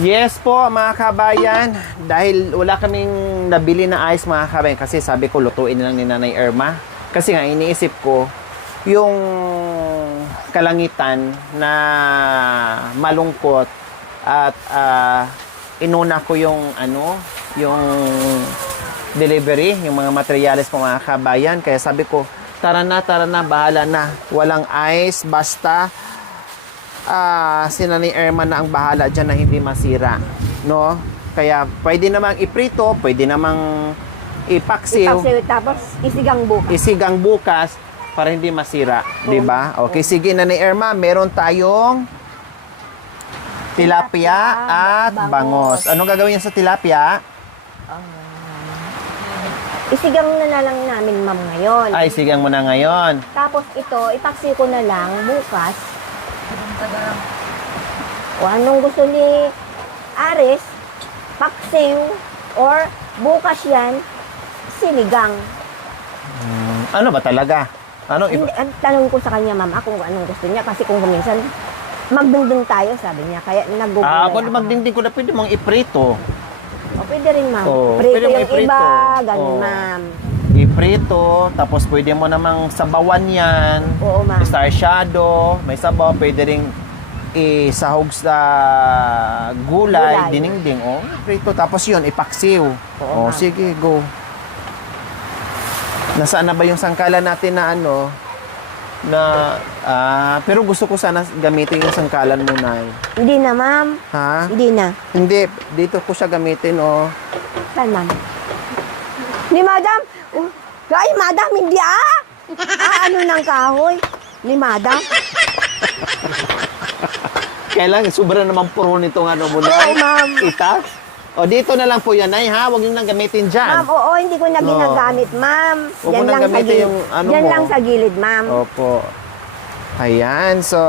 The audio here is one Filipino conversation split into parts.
Yes po mga kabayan, dahil wala kaming nabili na ice mga kabayan kasi sabi ko lutuin lang ni Nanay Irma. Kasi nga iniisip ko yung kalangitan na malungkot at inuna ko yung yung delivery, yung mga materyales po mga kabayan. Kaya sabi ko, tara na, bahala na. Walang ice, basta si Nanay Irma na ang bahala dyan na hindi masira, no? Kaya pwede namang iprito, pwede namang ipaksiw, tapos isigang bukas para hindi masira, di ba? Okay, sige Nanay Irma, meron tayong tilapia at bangos. Anong gagawin niya sa tilapia? Isigang na lang namin, ma'am, ngayon. Ay, sigang mo na ngayon. Tapos ito, ipaksi ko na lang bukas. O anong gusto ni Aris, paksiw, or bukas yan, sinigang. Ano ba talaga? Ano? Hindi, ang tanong ko sa kanya, ma'am, kung anong gusto niya. Kasi kung minsan, magdungdung tayo, sabi niya. Kaya nag-google Kung magdingding ko na pwede mong iprito. O, pwede rin, ma'am. Oh, Prito pwede mo yung iprito. iba, ganun, Oh. ma'am. Iprito, tapos pwede mo namang sabawan yan. Oo, ma'am. Starsyado, may sabaw, pwede ring isahog sa gulay, Gulay. dinengding. Oh, prito. Tapos yun, ipaksiw. Oo, ma'am. Sige, go. Nasaan na ba yung sangkalan natin na pero gusto ko sana gamitin yung sangkalan mo, Nay. Hindi na, ma'am. Ha? Hindi na. Hindi, dito ko siya gamitin, oh. Saan, ma'am? Ni madam. Ay, madam, hindi ano ng kahoy? Ni madam. Kailangan, sobra naman puro nitong mo, Nay. Oo, ma'am. Itas. O, dito na lang po yan, Nay, ha? Huwag nyo nang gamitin dyan. Ma'am, oo, hindi ko na No. ginagamit, ma'am. Huwag mo nang gamitin yung Yan mo. lang sa gilid, ma'am. Opo. Ayan, so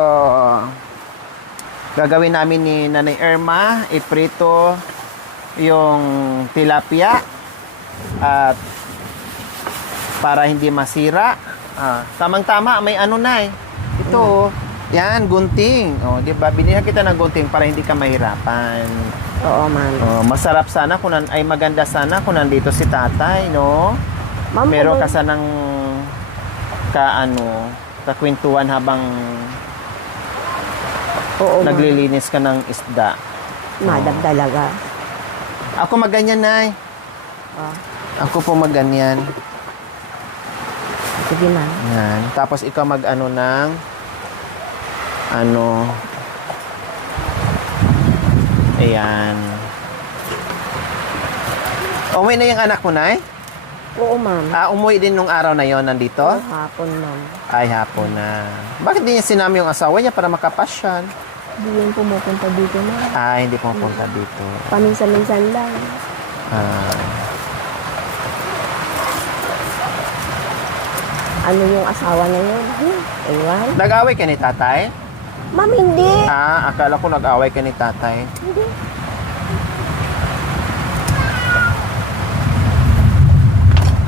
gagawin namin ni Nanay Irma, iprito yung tilapia at para hindi masira. Tamang-tama, may Nay. Ito, yan, gunting. O, di ba? Binili kita ng gunting para hindi ka mahirapan. Oo, ma'am. Masarap sana ay maganda sana kung nandito si tatay, no? Ma'am, Meron ka sanang kakwentuhan habang Oo, ma'am. naglilinis ka ng isda. Madam talaga. Ako maganyan, Nay. Ako po maganyan. Sige, ma'am. Yan. Tapos ikaw ng ayan. Umuwi na yung anak mo, Nay? Oo, ma'am. Umuwi din nung araw na yon nandito? Hapon, ma'am. Ay, hapon na. Bakit di niya sinama yung asawa niya para makapasyal? Hindi yung pumupunta dito, ma'am. Hindi pumunta dito. Paminsan-minsan lang. Ano yung asawa niya yun? Ewan. Nag-away ka ni tatay? Ma'am, hindi. Akala ko nag-away ka ni tatay. Hindi.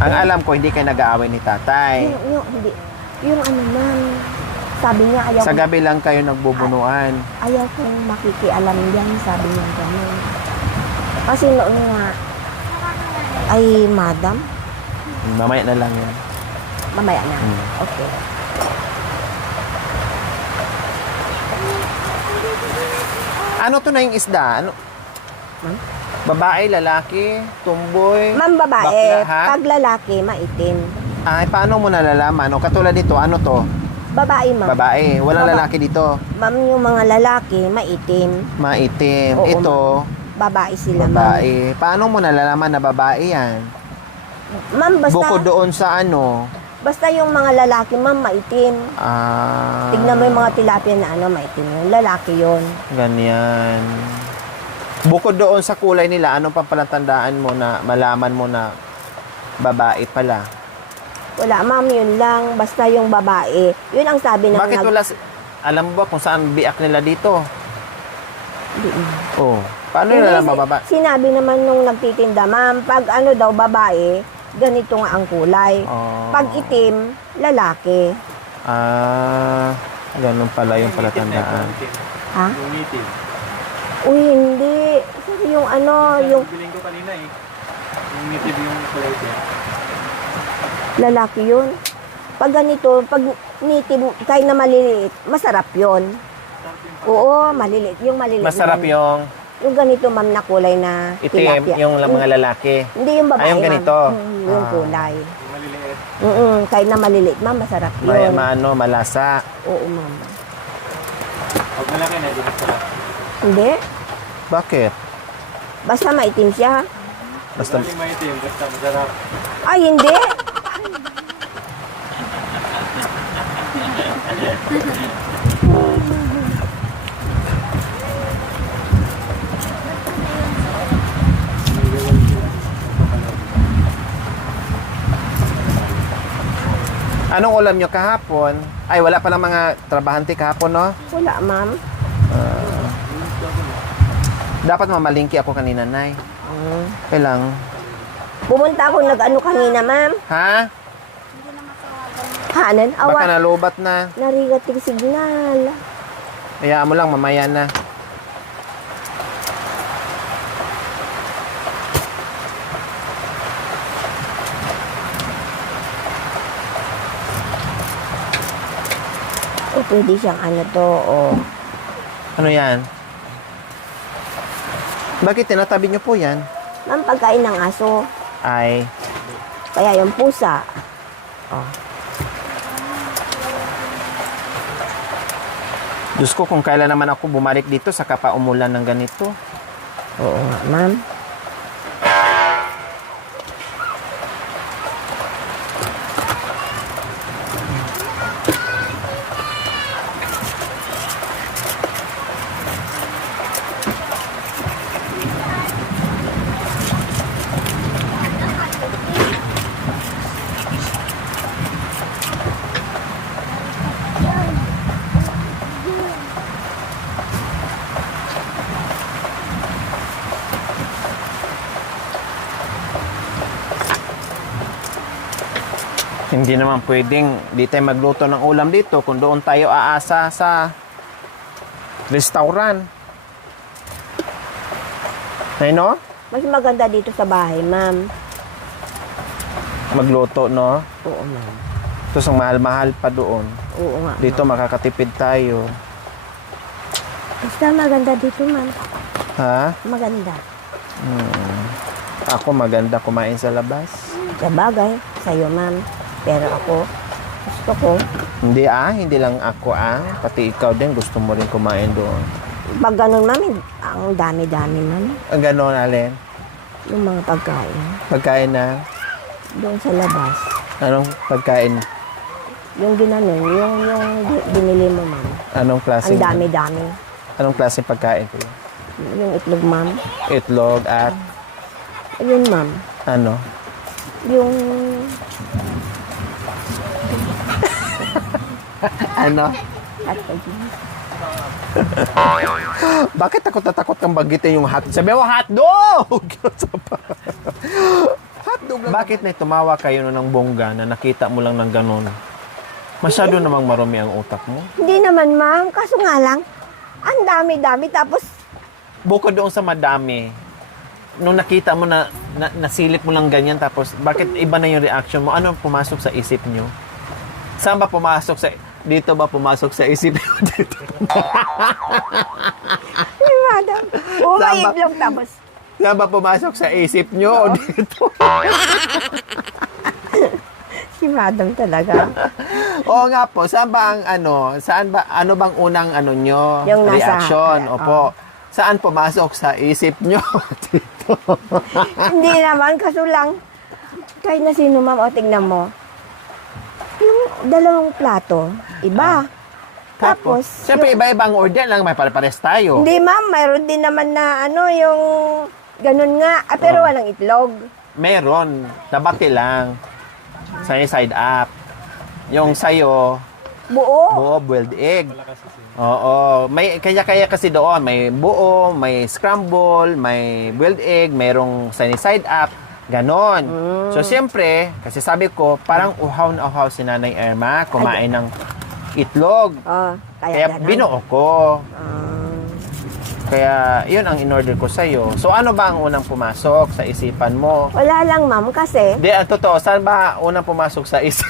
Ang alam ko, hindi kayo nag-aaway ni tatay. Hindi. Yung ma'am, sabi niya ayaw Sa gabi lang kayo nagbubunuan. ayaw kong makikialam yan, sabi niya gano'n. Kasi noon nga, ay madam, Mamaya na lang yan. mamaya na. Okay. Ano to na yung isda? Ma'am? Babae, lalaki, tumboy? Ma'am, babae, Bakla, ha? pag lalaki, maitim. Paano mo nalalaman? Katulad dito, ano to? Babae, ma'am. Babae. Walang Baba- lalaki dito. Ma'am, yung mga lalaki, maitim. Maitim. Oo, Ito, Babae sila, ma'am. babae. Paano mo nalalaman na babae yan? Ma'am, Bukod doon sa basta yung mga lalaki, ma'am, maitim. Tignan mo yung mga tilapia na maitim yun. Lalaki yun. Ganyan. Bukod doon sa kulay nila, anong pampalantandaan mo na malaman mo na babae pala? Wala, ma'am, yun lang. Basta yung babae. Yun ang sabi ng... Bakit wala, alam mo ba kung saan biak nila dito? Hindi, ma'am. Oh, paano Hindi, nila mababa? Sinabi naman nung nagtitinda, ma'am, pag daw babae, ganito nga ang kulay. Oh. Pag itim, lalaki. Ganun pala yung palatandaan. Ha? Uy, hindi. ano, yung Biling ko kanina eh. Yung native yung flavor. lalaki yun. Pag ganito, pag native, kahit na maliliit, masarap yun. Oo, maliliit. Yung maliliit. Masarap na- yung Yung ganito, ma'am, na kulay na itim, tilapia. yung mga lalaki. Hindi yung babae, Ay, yung ma'am. ganito. Yung Ah. kulay. Yung maliliit. Kahit na maliliit, ma'am, masarap May yun. malasa. Oo, ma'am. Pag malaki na, di masarap. Hindi. Bakit? Basta maitim siya. Basta Basta maitim, basta masarap. Ay, hindi. Anong ulam nyo kahapon? Ay, wala pa ng mga trabahante kahapon, no? Wala, ma'am. Dapat mamalingki ako kanina, Nay. Kailang. Pumunta ako nag-ano kanina, ma'am. Ha? Hanan, Baka awa. nalubat na. Narigating signal. Hayaan mo lang, mamaya na. O, pwede siyang ano to, o. Ano yan? Bakit tinatabi nyo po yan? Ma'am, pagkain ng aso. Ay, Kaya yung pusa. Diyos ko, kung kailan naman ako bumalik dito, saka pa umulan ng ganito. Oo nga, ma'am. Hindi naman pwedeng di tayo magluto ng ulam dito kung doon tayo aasa sa restaurant. Ay, no? Mas maganda dito sa bahay, ma'am. Magluto, no? Oo, ma'am. Tapos ang mahal-mahal pa doon. Oo nga, Dito ma'am. makakatipid tayo. Basta maganda dito, ma'am. Ha? Maganda. Ako maganda kumain sa labas. Sa bagay, sa'yo, ma'am. Pero ako, gusto ko, Hindi lang ako pati ikaw din gusto mo rin kumain doon. pag ganun, ma'am, ang dami-dami, ma'am. Ang ganon, Alin? Yung mga pagkain. Pagkain na, Doon sa labas. anong pagkain? Yung ginanon, yung binili mo, ma'am. Anong Ang klaseng, dami-dami. anong klaseng pagkain ko? Yung itlog, ma'am. Itlog at Ayun, ma'am. ano? Yung, Ano? at, Bakit takot na takot kang bagitin yung hot? Sabi mo, hotdog! Hotdog lang. Bakit na tumawa kayo ng bongga na nakita mo lang ng ganon? Masyado namang marumi ang utak mo. hindi naman, ma'am. Kaso nga lang, ang dami-dami. Tapos, Bukod doon sa madami, nung nakita mo na, nasilip mo lang ganyan, tapos bakit iba na yung reaction mo? Ano pumasok sa isip nyo? Saan ba pumasok sa... Dito ba pumasok sa isip nyo? Dito. ay, madam. Oo, may Tama. itlog. Tapos, Saan ba pumasok sa isip nyo o dito? si madam talaga. Oo nga po, saan ba ang ano bang unang ano nyo? Yung nasa- reaction? oo. Opo. Saan pumasok sa isip nyo? Dito. Hindi naman, kaso lang, kahit na sino, ma'am, o tingnan mo, yung dalawang plato, iba. Tapos, Siyempre, iba-iba ang order lang, may pare-pares tayo. hindi, ma'am, mayroon din naman na, ano, yung, ganun nga, pero Oh. walang itlog. Meron, tabati lang. Sa'yo side up. Yung sa'yo, Buo. buo boiled egg. Oo, may kaya kasi doon, may buo, may scramble, may boiled egg, mayroong sunny side up, ganon. So siyempre, kasi sabi ko, parang uhaw na uhaw si Nanay Irma kumain ng itlog. Oh, Kaya ganun. binuo ko. Kaya, yun ang in-order ko sa'yo. So, ano ba ang unang pumasok sa isipan mo? Wala lang, ma'am, kasi Di, ang totoo, saan ba unang pumasok sa isip?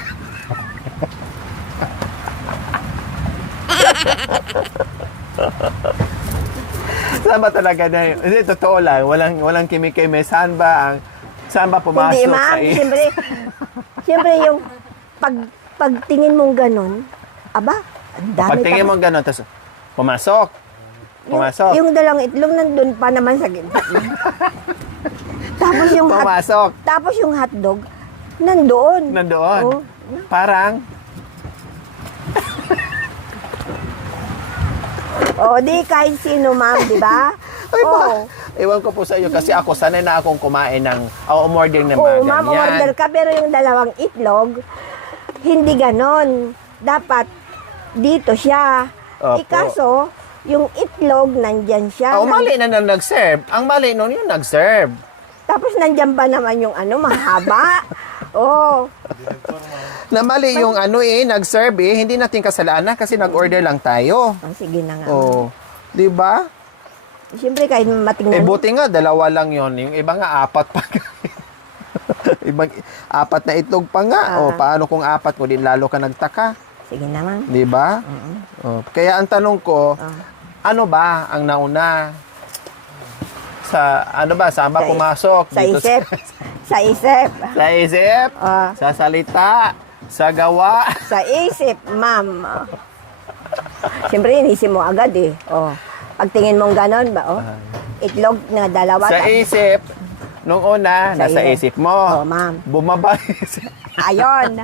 Saan ba talaga na yun? Hindi, totoo lang. Walang kimi-kimi. Saan ba pumasok hindi, sa ma'am. isip? Siyempre yung pagtingin mong ganun, aba, ang dami. Pagtingin mo gano'n, tapos pumasok. Yung dalang itlog nandun pa naman sa gitna. tapos yung Pumasok. tapos yung hotdog nandoon. Nandoon. Oh. Parang, O, di kahit sino, ma'am, di ba? ay ba? Oo. Ewan ko po sa iyo kasi ako sanay na akong kumain umorder ng mga Oo, ma'am, ganyan. order ka, pero yung dalawang itlog, hindi ganon. Dapat, dito siya. Opo. Ikaso, yung itlog, nandyan siya. Mali na nag-serve. Ang mali nun yung nag-serve. Tapos, nandyan ba naman yung mahaba? Oo. Na mali yung nag-serve hindi natin kasalanan kasi nag-order lang tayo. Oh, sige na nga. Oh, 'di ba? Siyempre, kahit matingnan. Buti nga dalawa lang 'yon, yung iba nga apat pa. Ibang apat na itlog pa nga. Paano kung apat mo din lalo ka nagtaka, Sige na, ma'am. 'di ba? Kaya ang tanong ko, ano ba ang nauna? Saan ba Sa pumasok? Sa isip. Sa isip. Sa isip? Ah. Sa salita? Sa gawa? Sa isip, ma'am. Siyempre, inisip mo agad eh. Oh. Pagtingin mong ganon ba, itlog na dalawa. Sa isip, nung una, Sa nasa isip. isip mo. Oh, ma'am. Bumaba yung isip. Ayon.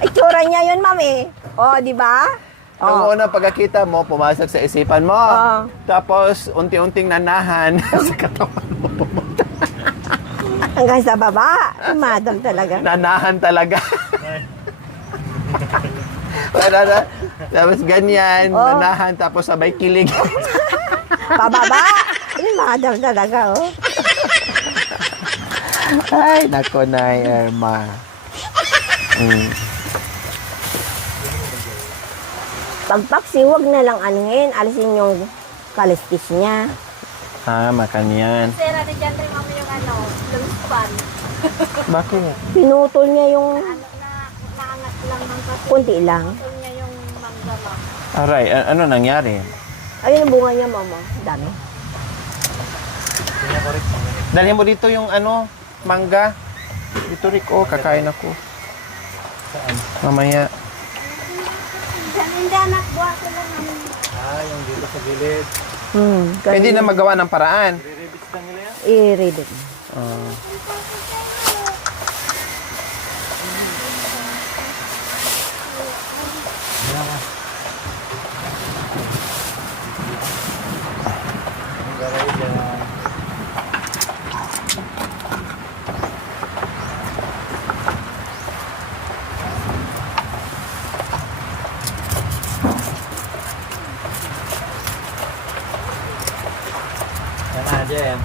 Itsura niya yun, ma'am eh. Oh, di ba? Nung una pagkakita mo, pumasok sa isipan mo. Oo. Tapos, unti-unting nanahan sa katawan mo. Hanggang sa baba. Madam talaga. Nanahan talaga. Tapos ganyan, nanahan, tapos sabay kilig. Pababa. Madam talaga, oh. Ay, nako na, Irma. Pagpaksi, huwag na lang anuhin. Alisin yung kaliskis niya. Makanyan. Sira ni John rin mami yung lumispan. Bakit? Pinutol niya yung Naangat lang ng kasi. kunti lang. Ito niya yung manggama. Aray, ano nangyari? Ayun ang bunga niya, mama. Dami. Dalhin mo dito yung mangga. Dito, Rick. Kakain ako. Saan? Mamaya. Hindi anak, buha sila namin. Yung dito sa gilid. Hindi na magawa ng paraan. Re-rebits lang nila yan. I-read it. Ang garay dyan. Yan na, Jem.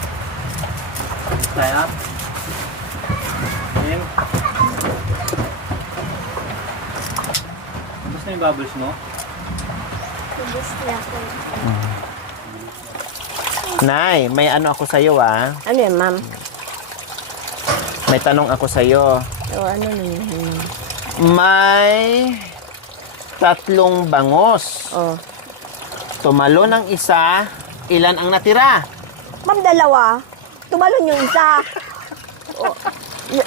Stay up. In. Gusto yung bubbles mo? Tubos niya po. Nay, may ako sa'yo, Ano yan, ma'am? May tanong ako sa'yo. Ano na yun? May 3 bangos. Oh. Tumalo ng isa, ilan ang natira? Ma'am, dalawa. Tumalon yung isa. Oh.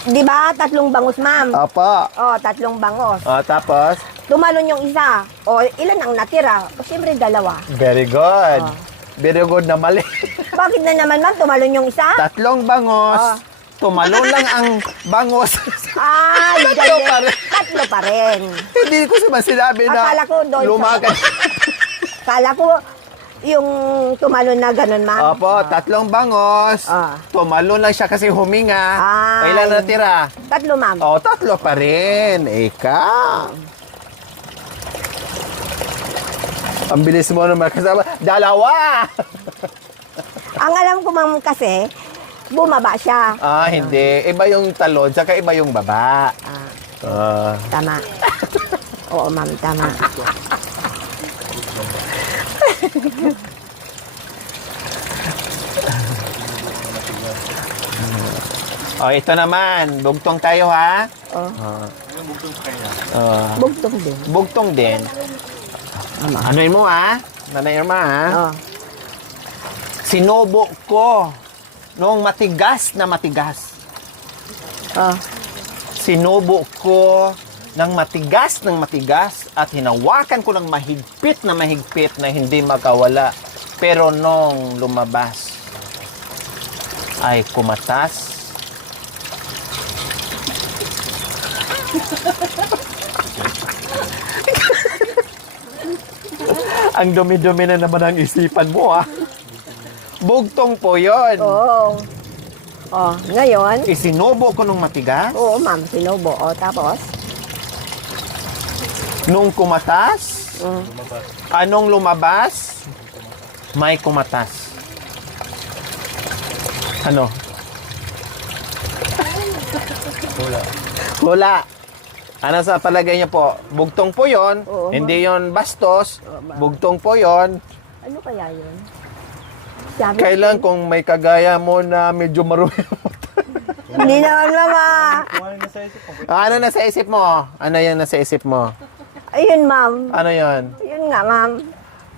Di ba? 3 bangus, ma'am. Opo. Oh, 3 bangos. Tapos? Tumalon yung isa. O, ilan ang natira? O, siyempre, dalawa. Very good. Very good na mali. Bakit na naman, ma'am, tumalon yung isa? 3 bangos. Tumalo lang ang bangos. Ay, Tatlo pa rin. 3 pa rin. Hindi ko sinabi na Akala ko doon sa- lumakad. Kala ko, yung tumalon na ganun, ma'am. Opo, 3 bangos. Tumalo lang siya kasi huminga. Ay. Ilan natira? 3, ma'am. 3 pa rin. Ika. Ang bilis mo naman kasama. 2! Ang alam ko, ma'am, kasi, bumaba siya. Hindi. Iba yung talon, saka iba yung baba. Tama. Oo, ma'am, tama. Oh, ito naman. Bugtong tayo, ha? Oh, Yung bugtong kaya. bugtong din. Bugtong din. Anoin mo, ha? Nanay Irma, ha? Oh. Sinubo ko noong matigas na matigas. Oh. Sinubo ko ng matigas at hinawakan ko ng mahigpit na hindi makawala. Pero nung lumabas, ay kumatas. Ang dumi-dumi na naman ang isipan mo, ha? Bugtong po yun. Oo. Oh, ngayon, Isinubo ko ng matigas. oo, ma'am, sinubo. O, tapos? Nung kumatas, anong lumabas? May kumatas. Ano? Hula. Ano sa palagay niyo po? Bugtong po yon, Oo, hindi yon bastos. Bugtong po yon. Ano kaya yun? Sabi Kailan kung may kagaya mo na medyo marumi? Hindi naman, mama. Kung ano nasa isip mo. Ano nasa isip mo? Ano yan nasa isip mo? Ayun, ma'am. Ano yon? Yun nga, ma'am.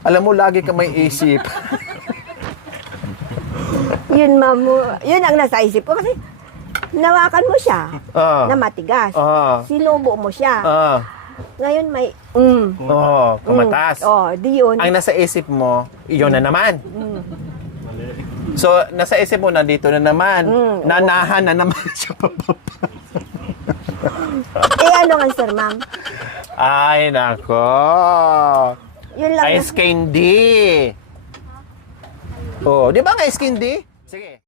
Alam mo, lagi ka may isip. Yun, ma'am. Yun ang nasa isip ko kasi nawakan mo siya Ah. na matigas. Ah. Sinubo mo siya. Ah. Ngayon may Oh, kumatas. Oh, di yun. Ang nasa isip mo, iyon na naman. So, nasa isip mo, nandito na naman. Nanahan na naman siya pababa. Eh, ano nga, sir, ma'am? Ay, nako. Yun lang. Ice candy. Oh, di ba nga ice candy? Sige.